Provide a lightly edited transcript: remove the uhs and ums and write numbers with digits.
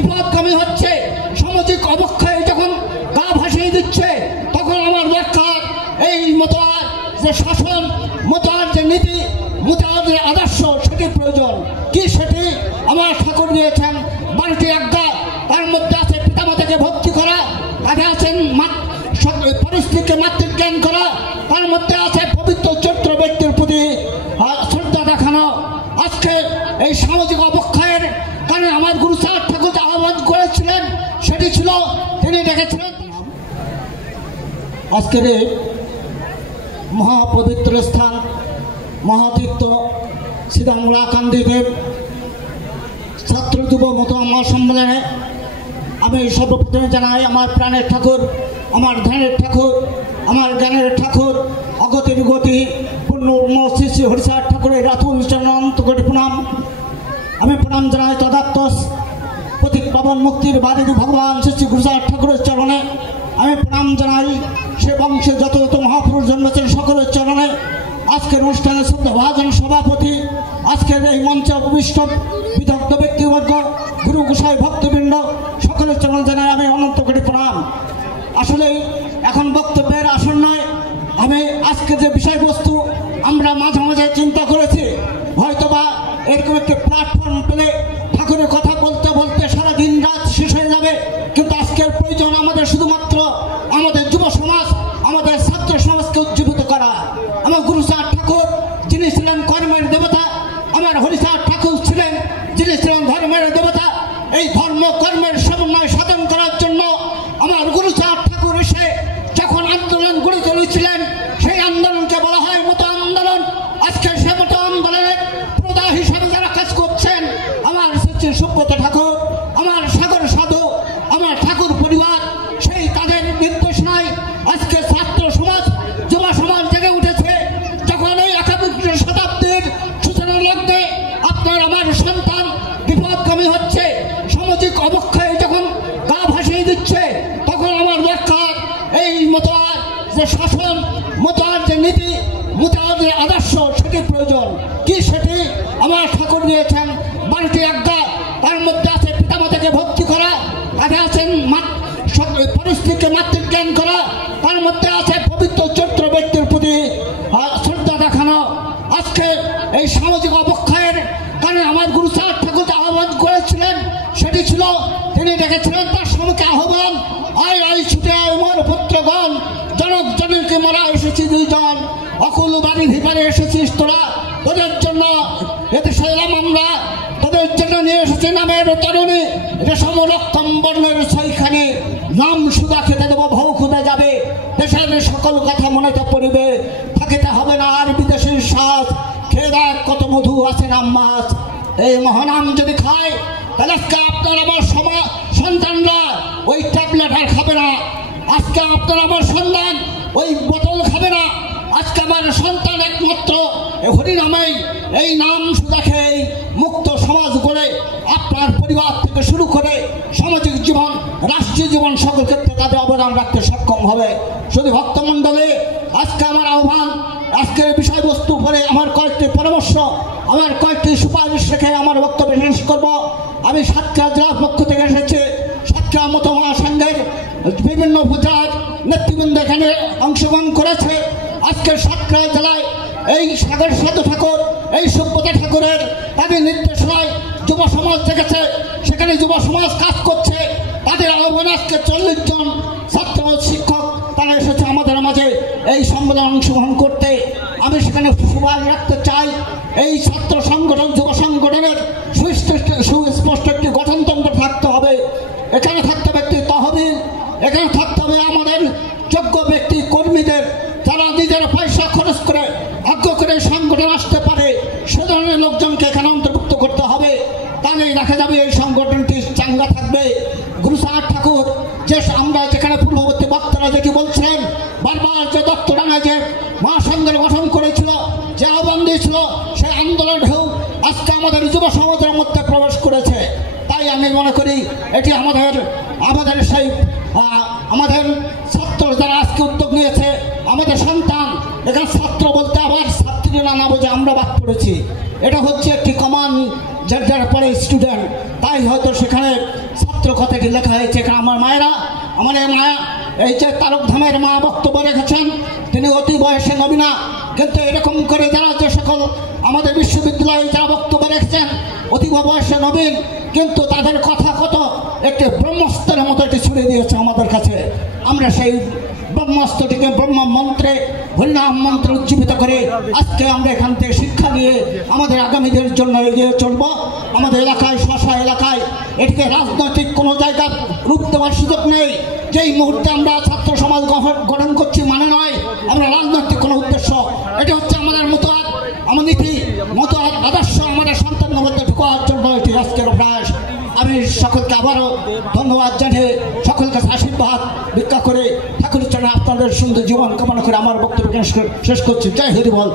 বিপদগামী হচ্ছে, সামাজিক অবক্ষয় যখন গা ভাসিয়ে দিচ্ছে, তখন আমার দরকার এই মতোয়ার যে শাসন, মতোয়ার যে নীতি, মতোয়ার যে আদর্শ, সেটির প্রয়োজন। কি সেটি? আমার ঠাকুর দিয়েছেন 12টি আজ্ঞা। তার মধ্যে আছে পিতামাতাকে ভক্তি করা, তাতে আছেন পরিস্থিতিকে মাতৃজ্ঞান করা, তার মধ্যে আছে পবিত্র চরিত্র ব্যক্তির প্রতি শ্রদ্ধা দেখানো। আজকে এই সামাজিক অবক্ষয়ের কারণে আমার গুরু চাঁদ ঠাকুর আহ্বান করেছিলেন, সেটি ছিল তিনি ডেকেছিলেন আজকের এই মহাপবিত্র স্থান মহাতীর্থ শ্রীরামকান্দিদেব ছাত্র যুব মতো মহাসম্মেলনে আমি সর্বপ্রথমে জানাই আমার প্রাণের ঠাকুর, আমার ধ্যানের ঠাকুর, আমার জ্ঞানের ঠাকুর, অগতির গতি পূর্ণ শ্রী শ্রী হরিচাঁদ ঠাকুরের রাতুল চরণান্ত কোটি প্রণাম। আমি প্রণাম জানাই তদাত্ম প্রতীক পাবন মুক্তির বাড়ির ভগবান শ্রী শ্রী গুরুচাঁদ ঠাকুরের চরণে। আমি প্রণাম জানাই সে বংশে যত যত মহাপুরুষ জন্মেছেন সকলের চরণে। আজকের অনুষ্ঠানে শ্রদ্ধাভাজন সভাপতি, আজকের এই মঞ্চে উপবিষ্ট বিদগ্ধ ব্যক্তিবর্গ, গুরু গোসাই ভক্তবৃন্দ, সকলের চরণ জানাই আমি অনন্ত কোটি প্রণাম। আসলে এখন বক্তব্যের আসন নয়, আমি আজকে যে বিষয়বস্তু আমরা মাঝে মাঝে চিন্তা করেছি, হয়তোবা এরকম একটি প্ল্যাটফর্ম পেলে ঠাকুরের কথা বলতে বলতে সারা দিন রাত শেষ হয়ে যাবে। কিন্তু আজকের প্রয়োজন আমাদের শুধুমাত্র আমাদের যুব সমাজ, আমাদের ছাত্র সমাজকে উজ্জীবিত করা। আমার গুরু চাঁদ ঠাকুর যিনি ছিলেন কর্মের দেবতা, আমার হরিচাঁদ ঠাকুর ছিলেন যিনি ছিলেন ধর্মের দেবতা। এই ধর্ম কর্মের সমন্বয় সাধন করার জন্য আমার গুরু চাঁদ ঠাকুর এসে যখন আন্দোলন গড়ে তুলেছিলেন, সেই আন্দোলনকে বলা হয় মতো আন্দোলন। আজকে সে মতো আন্দোলনের প্রদা হিসাবে যারা কাজ করছেন, আমার সুব্রত ঠাকুর, আমার সাগর সাধু, আমার ঠাকুর পরিবার, সেই তাদের নির্দেশনায় আজকে ছাত্র সমাজ, যুব সমাজ জেগে উঠেছে। যখন এই 21 শতাব্দীর সূচনা লগ্নে আপনার আমার সন্তান বিপদগামী হচ্ছে, সামাজিক অবক্ষয় যখন গা ভাসিয়ে দিচ্ছে, তখন আমার দরকার এই মতোয়ার যে শাসন, মতোয়ার যে নীতি, মতোয়ার যে আদর্শ, সেটির প্রয়োজন। কি সেটি? আমার ঠাকুর দিয়েছেন 12টি আজ্ঞা। তার মধ্যে আছে পিতামাতাকে ভক্তি করা, তাতে আছেন পরিস্থিতিকে মাতৃজ্ঞান করা, তার মধ্যে আছে পবিত্র চরিত্র ব্যক্তির প্রতি শ্রদ্ধা দেখানো। আজকে এই সামাজিক অবক্ষয়ের কারণে আমার গুরু চাঁদ ঠাকুর আহ্বান করেছিলেন, সেটি ছিল তিনি ডেকেছিলেন তার সম্মুখে আহ্বান, আয় আয় ছুটে আয় মোর পুত্রগণ, জনক জনকে মারা এসেছি দুইজন, অকুল বাড়ি ভিতরে এসেছিস তোরা, তোদের জন্য এতে সাইলাম আমরা, তোদের জন্য নিয়ে এসেছি নামের তরুণী, রেশম রক্তম বর্ণের ছয়খানি, নাম সুদা খেতে দেবো ভৌ খুদে যাবে, দেশের সকল কথা মনেতে পড়িবে, থাকিতে হবে না আর বিদেশের স্বাদ, খেয়ে দেখ কত মধু আছে নাম মাছ। এই মহানাম যদি খায়, তাহলে আজকে আপনার আমার সন্তানরা ওই ট্যাবলেট আর খাবে না, আজকে আপনার আমার সন্তান ওই বোতল খাবে না, আজকে আমার সন্তান একমাত্র হরিনামেই এই নাম সুদা খেয়ে মুক্ত সমাজ গড়ে আপনার পরিবার থেকে শুরু করে সামাজিক জীবন, রাষ্ট্রীয় জীবন, সকল ক্ষেত্রে তাদের অবদান রাখতে সক্ষম হবে। শুধু ভক্তমণ্ডলে আজকে আমার আহ্বান, আজকের বিষয়বস্তু পরে আমার কয়েকটি পরামর্শ, আমার কয়েকটি সুপারিশ রেখে আমার বক্তব্য শেষ করব। আমি সাতক্ষীরা জেলার পক্ষ থেকে এসেছি, সাতক্ষীরা মতো মহাসংঘের বিভিন্ন পূজার নেতৃবৃন্দ এখানে অংশগ্রহণ করেছে। আজকের সাতক্ষীরা জেলায় এই সাগর সাধু ঠাকুর, এই সুব্রত ঠাকুরের তাদের নির্দেশনায় যুব সমাজ দেখেছে, সেখানে যুব সমাজ কাজ করছে। তাদের আহ্বান আজকে 40 জন ছাত্র শিক্ষক তারা এসেছে আমাদের মাঝে এই সম্মেলনে অংশগ্রহণ করতে। আমি সেখানে সুপারিশ রাখতে চাই, এই ছাত্র সংগঠন, যুব সংগঠনের সুস্পষ্ট একটি গঠনতন্ত্র থাকতে হবে। এখানে থাকতে হবে একটি তহবিল, এখানে থাকতে হবে আমাদের যোগ্য ব্যক্তি কর্মীদের, যারা নিজের পয়সা খরচ করে ভাগ্য করে সংগঠন আসতে পারে, সে ধরনের লোকজনকে এখানে অন্তর্ভুক্ত করতে হবে। তাহলেই দেখা যাবে এই সংগঠনটি চাঙ্গা থাকবে। গুরু চাঁদ ঠাকুর যে আমরা যেখানে পূর্ববর্তী বক্তারা যেটি বলছেন, বারবার যে দত্তডাঙ্গায় যে মহাসংঘের গঠন করেছিল, যে আহ্বান দিয়েছিল, সেই আন্দোলন ঢেউ আজকে আমাদের যুব সমাজের মধ্যে প্রবেশ করেছে। তাই আমি মনে করি এটি আমাদের সেই আমাদের ছাত্র যারা আজকে উদ্যোগ নিয়েছে, আমাদের সন্তান, এখানে ছাত্র বলতে আবার ছাত্রীরা না বুঝে আমরা বাদ পড়েছি, এটা হচ্ছে একটি কমান যার পরে স্টুডেন্ট, তাই হয়তো সেখানে কথাটি লেখা হয়েছে। এখানে আমার মায়েরা, আমার এই মায়া, এই যে তারক ধামের মা বক্তব্য রেখেছেন, তিনি অতি বয়সে নবীনা, কিন্তু এরকম করে যারা যে সকল আমাদের বিশ্ববিদ্যালয়ে যারা বক্তব্য রেখেছেন অতীব বয়সে নবীন, কিন্তু তাদের কথা কত একটি ব্রহ্মাস্ত্রের মতো এটি ছুড়ে দিয়েছে আমাদের কাছে। আমরা সেই ব্রহ্মাস্ত্রটিকে ব্রহ্ম মন্ত্রে, হরিনাম মন্ত্রে উজ্জীবিত করে আজকে আমরা এখান থেকে শিক্ষা নিয়ে আমাদের আগামীদের জন্য এগিয়ে চলব। আমাদের এলাকায়, স্ব এলাকায় এটিকে রাজনৈতিক কোনো জায়গার রূপ দেওয়ার সুযোগ নেই। যেই মুহূর্তে আমরা ছাত্র সমাজ গঠন করছি মানে নয় আমরা রাজনৈতিক কোনো উদ্দেশ্য, এটি হচ্ছে আমাদের মতবাদ, আমার নীতি, মতবাদ, আদর্শ আমাদের সন্তানের মধ্যে ঢোকার জন্য এটি আজকের প্রয়াস। আমি সকলকে আবারও ধন্যবাদ জানিয়ে সকলকে আশীর্বাদ ভিক্ষা করে ঠাকুরের চরণে আপনাদের সুন্দর জীবন কামনা করে আমার বক্তব্য শেষ করছি। জয় হরি বল।